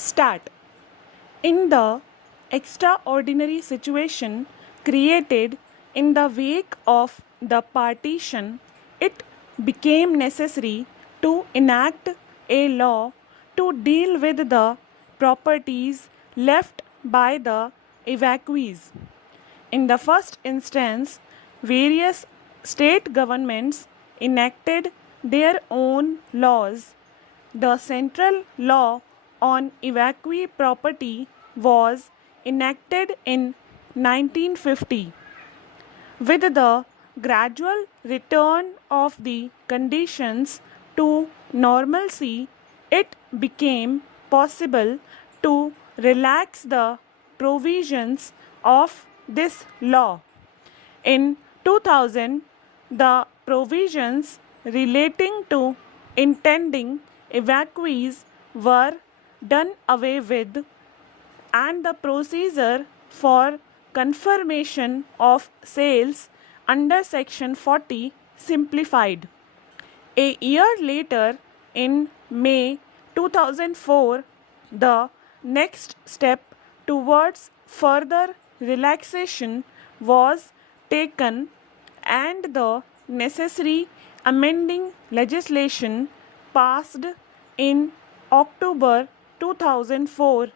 Start. In the extraordinary situation created in the wake of the partition, it became necessary to enact a law to deal with the properties left by the evacuees. In the first instance, various state governments enacted their own laws. The central law on evacuee property was enacted in 1950. With the gradual return of the conditions to normalcy, it became possible to relax the provisions of this law. In 2000, the provisions relating to intending evacuees were done away with, and the procedure for confirmation of sales under Section 40 simplified. A year later, in May 2004, the next step towards further relaxation was taken, and the necessary amending legislation passed in October 2004.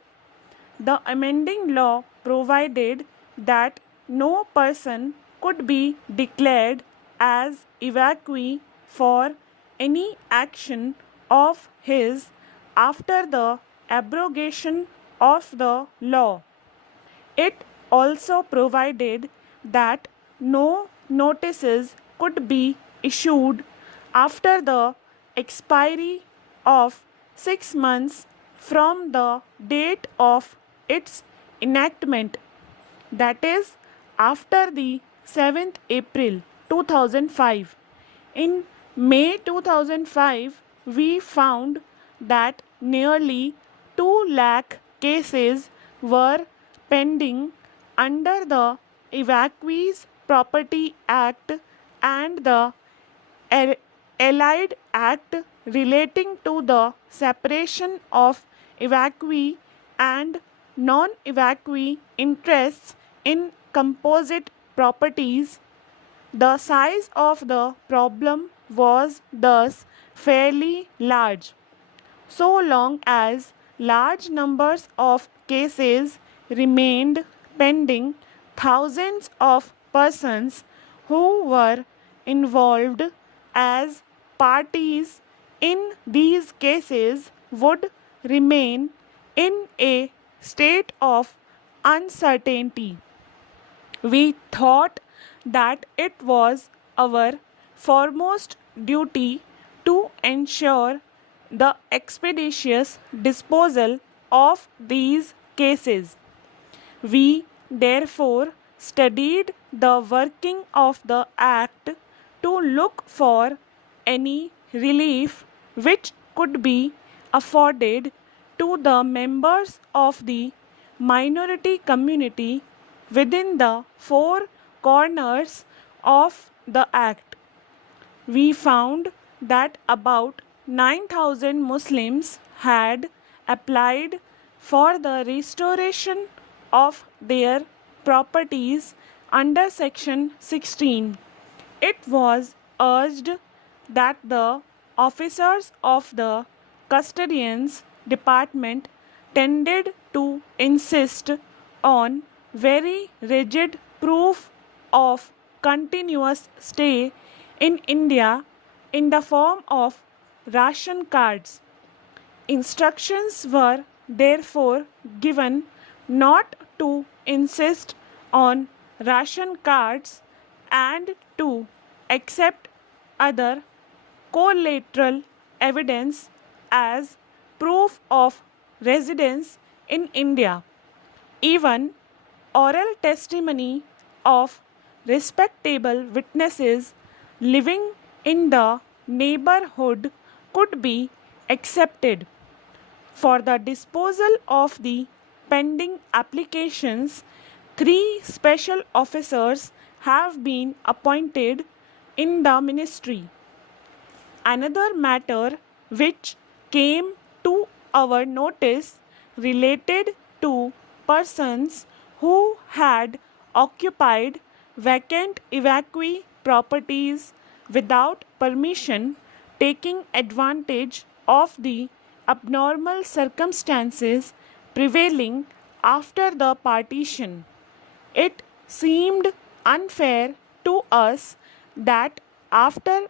The amending law provided that no person could be declared as evacuee for any action of his after the abrogation of the law. It also provided that no notices could be issued after the expiry of 6 months from the date of its enactment, that is, after the 7th April 2005. In May 2005, we found that nearly 2 lakh cases were pending under the Evacuees Property Act and the Allied Act relating to the separation of evacuee and non-evacuee interests in composite properties. The size of the problem was thus fairly large. So long as large numbers of cases remained pending, thousands of persons who were involved as parties in these cases would remain in a state of uncertainty. We thought that it was our foremost duty to ensure the expeditious disposal of these cases. We therefore studied the working of the Act to look for any relief which could be afforded to the members of the minority community within the 4 corners of the Act. We found that about 9,000 Muslims had applied for the restoration of their properties under Section 16. It was urged that the officers of the custodians department tended to insist on very rigid proof of continuous stay in India in the form of ration cards. Instructions were therefore given not to insist on ration cards and to accept other collateral evidence as proof of residence in India. Even oral testimony of respectable witnesses living in the neighborhood could be accepted. For the disposal of the pending applications, 3 special officers have been appointed in the ministry. Another matter which came to our notice related to persons who had occupied vacant evacuee properties without permission, taking advantage of the abnormal circumstances prevailing after the partition. It seemed unfair to us that after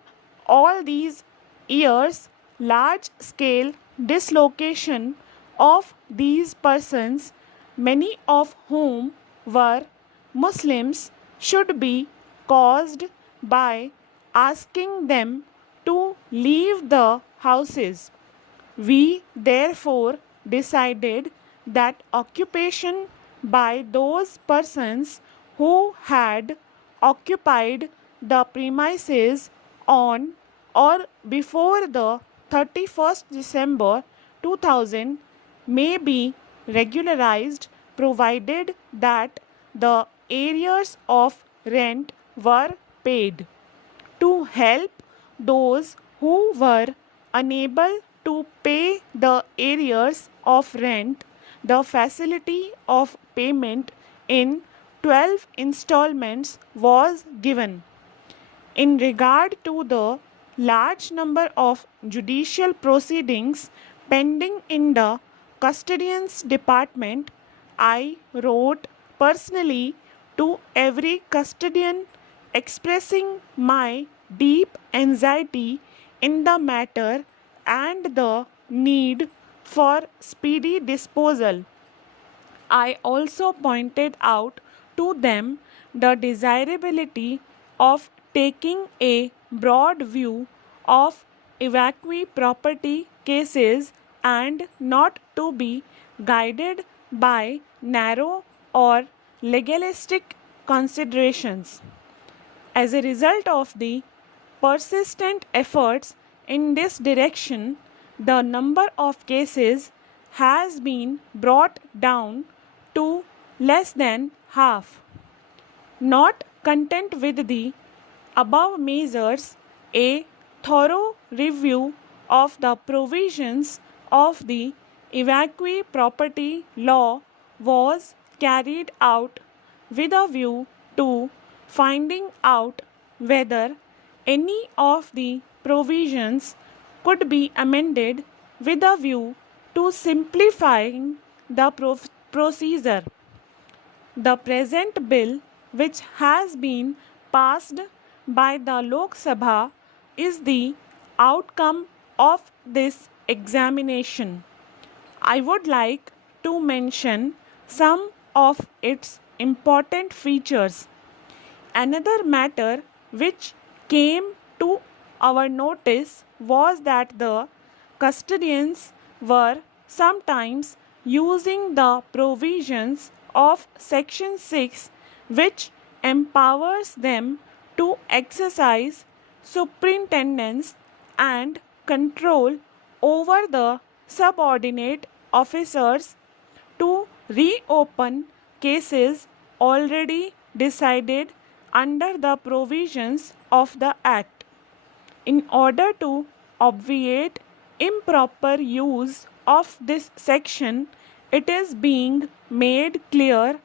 all these years, large scale dislocation of these persons, many of whom were Muslims, should be caused by asking them to leave the houses. We therefore decided that occupation by those persons who had occupied the premises on or before the 31st December 2000 may be regularized provided that the arrears of rent were paid. To help those who were unable to pay the arrears of rent, the facility of payment in 12 installments was given. In regard to the large number of judicial proceedings pending in the custodian's department, I wrote personally to every custodian expressing my deep anxiety in the matter and the need for speedy disposal. I also pointed out to them the desirability of taking a broad view of evacuee property cases and not to be guided by narrow or legalistic considerations. As a result of the persistent efforts in this direction, the number of cases has been brought down to less than half. Not content with the above measures, a thorough review of the provisions of the evacuee property law was carried out with a view to finding out whether any of the provisions could be amended with a view to simplifying the procedure. The present bill, which has been passed by the Lok Sabha, is the outcome of this examination. I would like to mention some of its important features. Another matter which came to our notice was that the custodians were sometimes using the provisions of Section 6, which empowers them to exercise superintendence and control over the subordinate officers, to reopen cases already decided under the provisions of the Act. In order to obviate improper use of this section, it is being made clear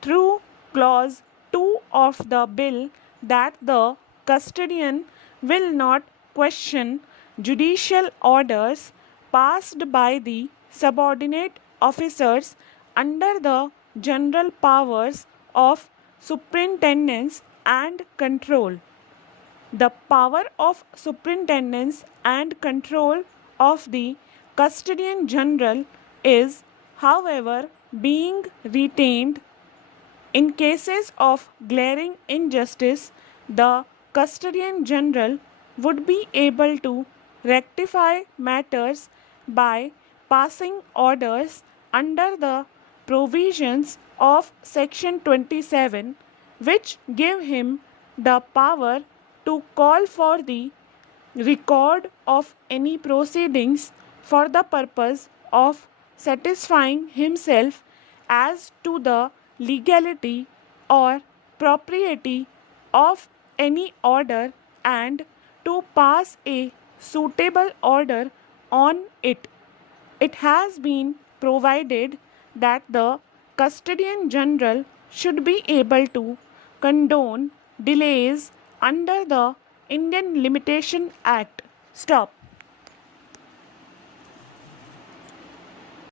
through clause 2 of the bill that the custodian will not question judicial orders passed by the subordinate officers under the general powers of superintendence and control. The power of superintendence and control of the custodian general is, however, being retained. In cases of glaring injustice, the custodian general would be able to rectify matters by passing orders under the provisions of Section 27, which give him the power to call for the record of any proceedings for the purpose of satisfying himself as to the legality or propriety of any order and to pass a suitable order on it. It has been provided that the custodian general should be able to condone delays under the Indian Limitation Act. Stop.